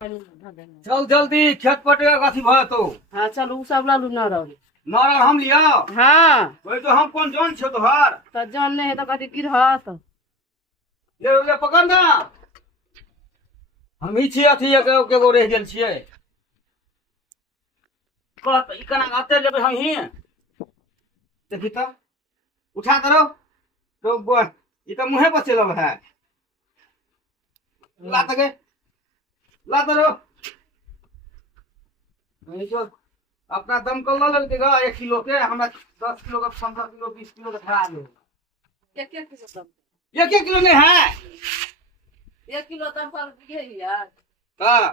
चल जल्दी खेत पटेगा कथी भय तो। हाँ चल उ सब लालू न रहो। नारा हम लिया हाँ वही तो हम कौन जान छे तोहार। तो जान नहीं है तो कथी गिरहत। ले पकड़ ना हम ही छिए अथी के गो रह गेल छिए। कत ई कना आते लेबे हम ही देखी तो उठा करो तो ई तो मुंहे पर चलब है। ला तके ला तरो नहीं जो अपना दम को ला लेगा 1 किलो के हमरा 10 किलो का 15 किलो 20 किलो का खा लो। एक किलो तब 1 किलो नहीं है 1 किलो तब पर दिए यार। हां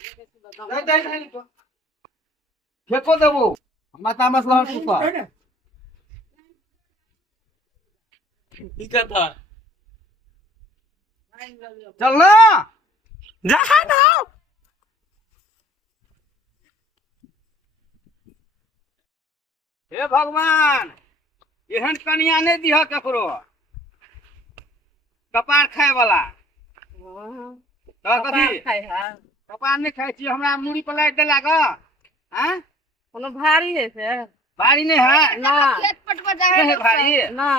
1 किलो तब नहीं तो फेंको देबो हमरा ता मसला ऊपर ठीक है था। चल ना जा ना हे भगवान एहन कनिया नहीं दिह ककरो कपार खाए वाला। तो कथी खाई हां कपार नहीं खाई छी हमरा मुड़ी पर लाइट देला ग। हैं कोनो भारी है से भारी नहीं है ना पेट पटवा जाए नहीं है भारी ना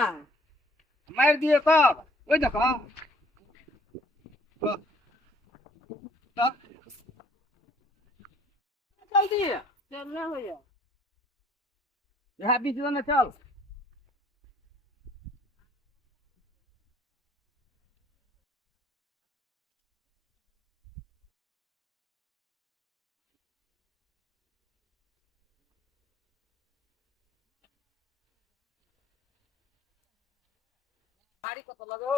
मार दिए कब ओए देखो जल्दी चल ना होया यहाँ बीच में चल। भारी को तो लगो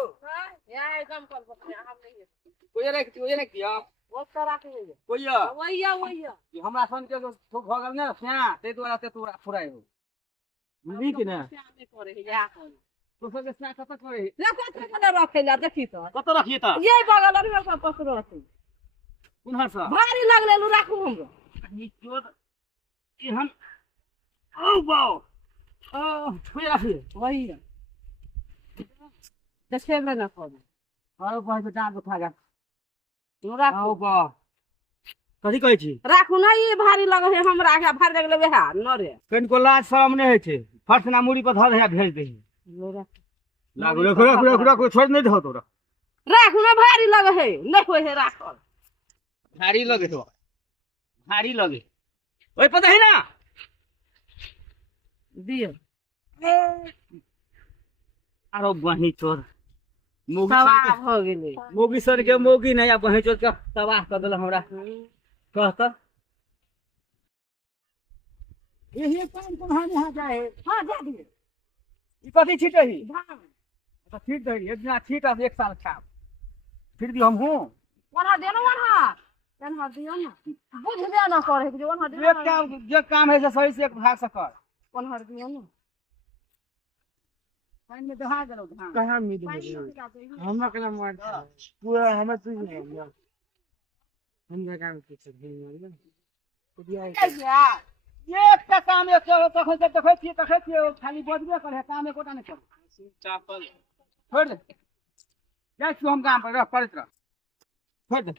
यहाँ एकदम कल पर हम नहीं है कोई नहीं किया वो करा के है कोई वही कि हमरा सन के ठोक भ गेल ने स्या ते तोरा फुराई हो बुझली कि ना नहीं करे है यहाँ करे तो सब स्या कत करे देखो तो रखे ला देखी तो कत रखिए त ये बगल में का पकड़ो रखे कुन हरसा भारी लगले लू राखू हमरो ई चोद एहन औ बाओ कोई रखिए वही है देखे में ना खोल और भाई बेटा उठा गया तू राखू औ बा कथी कहै छी राखू ना ये भारी लगे है हमरा के भारी लगले वे हां न रे कन को लाज शरम नहीं है छे फटना मुड़ी पर धर है भेज दे लागो रखो छोड़ नहीं दो तोरा राखू ना भारी लगे है नहीं होय है राखल भारी लगे तो भारी लगे ओए पता है ना दियो आरो बही चोर सवार हो गेले मोगी सर के मोगी नहीं बही चोर के तबाह कर देल हमरा कहत ये काम को हां यहां जाए हां जा दियो ई कथी छीटे ही धान तो छीट दे एक दिन छीट 1 साल छाप फिर भी हम हूं वना देनो वना दियो ना बुझबे ना करे कि वना दियो जे काम है से सही से भाग सकर वना दियो ना पानी में दहा गेलो धान कहाँ मिल हमरा कला मार पूरा हमरा तू नहीं है हम जगह में कुछ नहीं है तो दिया ये का काम है तो देखै छी खाली बजबे करे काम है कोटा नहीं कर चापल छोड़ दे जा हम काम पर रह करत रह छोड़ दे।